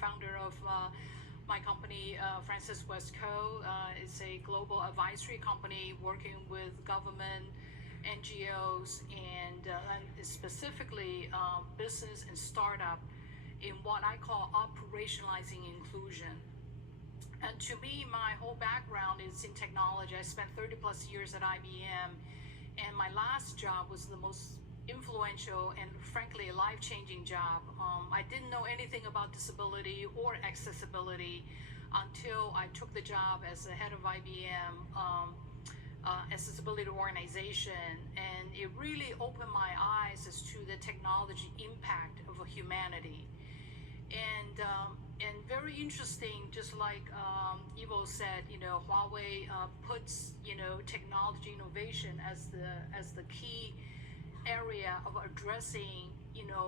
founder of my company, Francis West Co. It's a global advisory company working with government, NGOs, and specifically business and startup in what I call operationalizing inclusion. And to me, my whole background is in technology. I spent 30 plus years at IBM, and my last job was the most influential and frankly a life-changing job. I didn't know anything about disability or accessibility until I took the job as the head of IBM accessibility organization, and it really opened my eyes as to the technology impact of humanity. And very interesting, just like Ivo said, Huawei puts technology innovation as the key area of addressing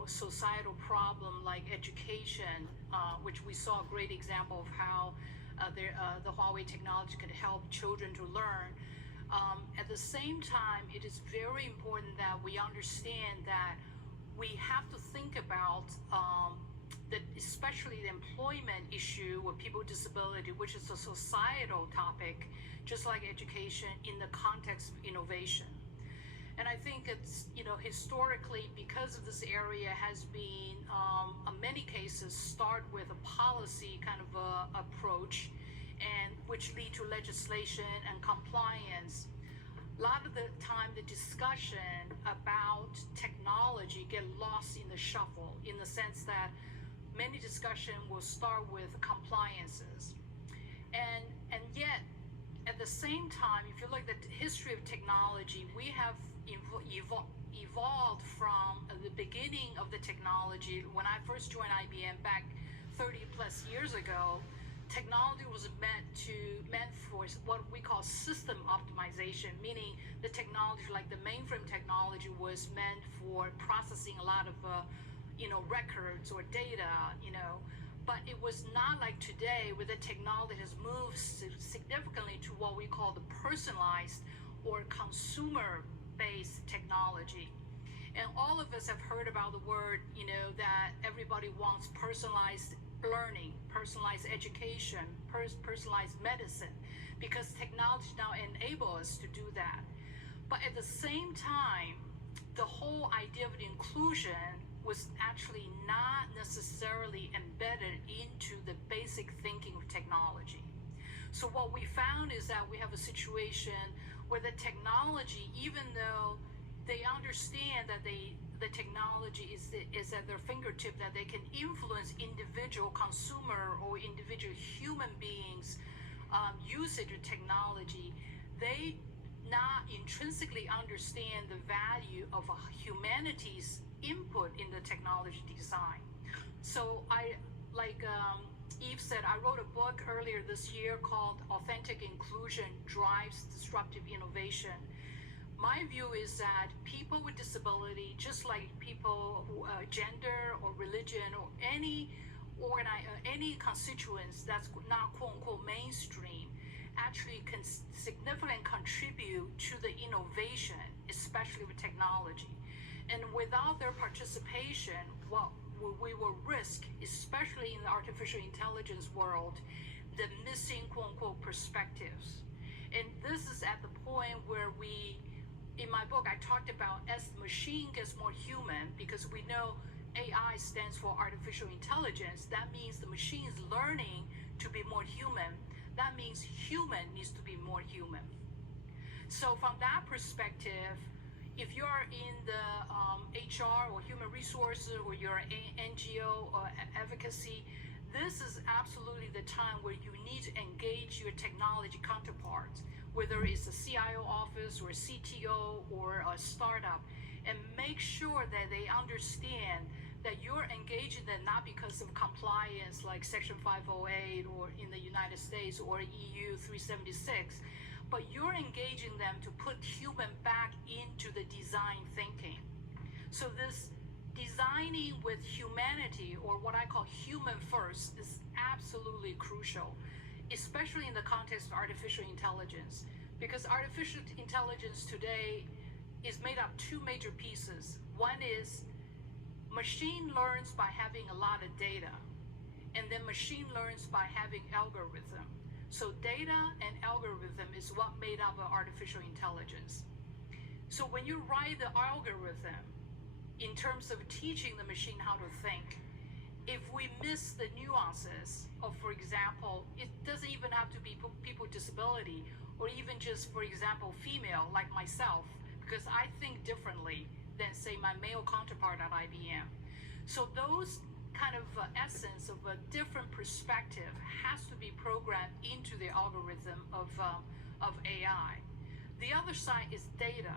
societal problem like education, which we saw a great example of how the Huawei technology could help children to learn. At the same time, it is very important that we understand that we have to think about that, especially the employment issue with people with disability, which is a societal topic, just like education, in the context of innovation. And I think it's, historically, because of this area has been, in many cases, start with a policy kind of approach, and which lead to legislation and compliance. A lot of the time, the discussion about technology get lost in the shuffle, in the sense that many discussion will start with compliances. And yet, at the same time, if you look at the history of technology, we have evolved from the beginning of the technology. When I first joined IBM back 30 plus years ago, technology was meant for what we call system optimization, meaning the technology, like the mainframe technology, was meant for processing a lot of records or data, but it was not like today, where the technology has moved significantly to what we call the personalized or consumer-based technology. And all of us have heard about the word, that everybody wants personalized learning, personalized education, personalized medicine, because technology now enables us to do that. But at the same time, the whole idea of inclusion was actually not necessarily embedded into the basic thinking of technology. So what we found is that we have a situation where the technology, even though they understand that the technology is at their fingertip, that they can influence individual consumer or individual human beings' usage of technology, they not intrinsically understand the value of humanity's input in the technology design. So Eve said, I wrote a book earlier this year called Authentic Inclusion Drives Disruptive Innovation. My view is that people with disability, just like people who gender or religion or any constituents that's not quote unquote mainstream, actually can significantly contribute to the innovation, especially with technology. And without their participation, what we will risk, especially in the artificial intelligence world, the missing quote unquote perspectives. And this is at the point where in my book, I talked about as the machine gets more human, because we know AI stands for artificial intelligence. That means the machine is learning to be more human. That means human needs to be more human. So from that perspective, if you're in the HR or human resources, or you're an NGO or advocacy, this is absolutely the time where you need to engage your technology counterparts, whether it's a CIO office or a CTO or a startup, and make sure that they understand that you're engaging them not because of compliance like Section 508 or in the United States or EU 376, but you're engaging them to put human back into the design thinking. So this designing with humanity, or what I call human first, is absolutely crucial, especially in the context of artificial intelligence, because artificial intelligence today is made up two major pieces. One is machine learns by having a lot of data, and then machine learns by having algorithm. So data and algorithm is what made up artificial intelligence. So when you write the algorithm, in terms of teaching the machine how to think, if we miss the nuances of, for example, it doesn't even have to be people with disability, or even just, for example, female like myself, because I think differently than, say, my male counterpart at IBM. So those kind of essence of a different perspective has to be programmed into the algorithm of AI. The other side is data.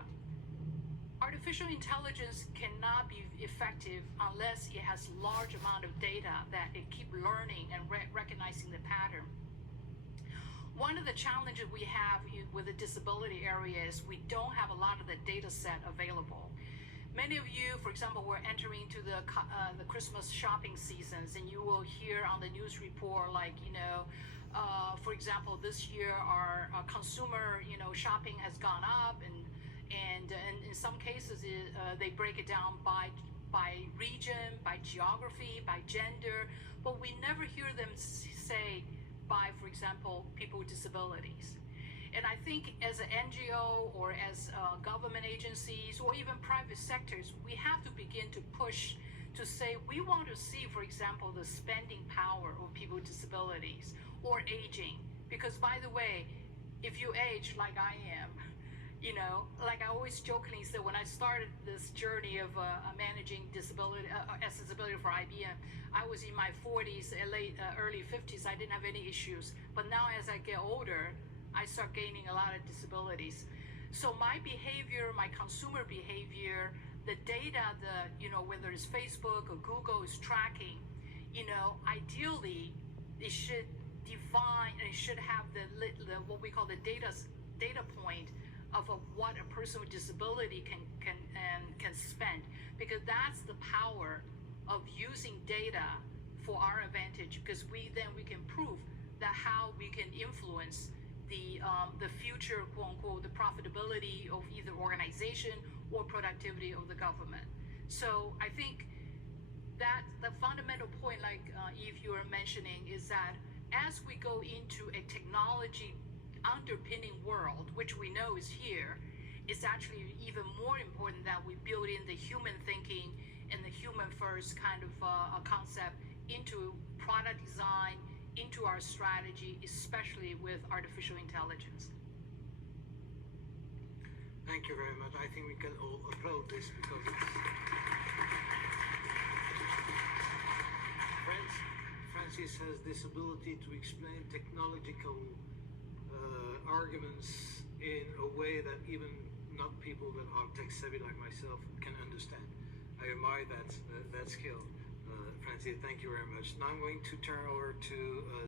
Artificial intelligence cannot be effective unless it has large amount of data that it keep learning and recognizing the pattern. One of the challenges we have with the disability area is we don't have a lot of the data set available. Many of you, for example, we're entering into the Christmas shopping seasons, and you will hear on the news report, like, for example, this year our consumer, shopping has gone up, and in some cases they break it down by region, by geography, by gender, but we never hear them say by, for example, people with disabilities. And I think as an NGO or as government agencies or even private sectors, we have to begin to push to say we want to see, for example, the spending power of people with disabilities or aging. Because, by the way, if you age like I am, like I always jokingly say, when I started this journey of managing disability, accessibility for IBM, I was in my 40s, early 50s. I didn't have any issues. But now as I get older, I start gaining a lot of disabilities. So my behavior, my consumer behavior, the data, whether it's Facebook or Google is tracking, ideally it should define, and it should have the what we call the data point of what a person with disability can spend, because that's the power of using data for our advantage, because we can prove that how we can influence the future, quote unquote, the profitability of either organization or productivity of the government. So I think that the fundamental point, like Eve, you were mentioning, is that as we go into a technology underpinning world, which we know is here, it's actually even more important that we build in the human thinking and the human first kind of a concept into product design, into our strategy, especially with artificial intelligence. Thank you very much. I think we can all applaud this, because it's... Francis has this ability to explain technological arguments in a way that even not people that are tech savvy like myself can understand. I admire that skill. Francis, thank you very much. Now I'm going to turn over to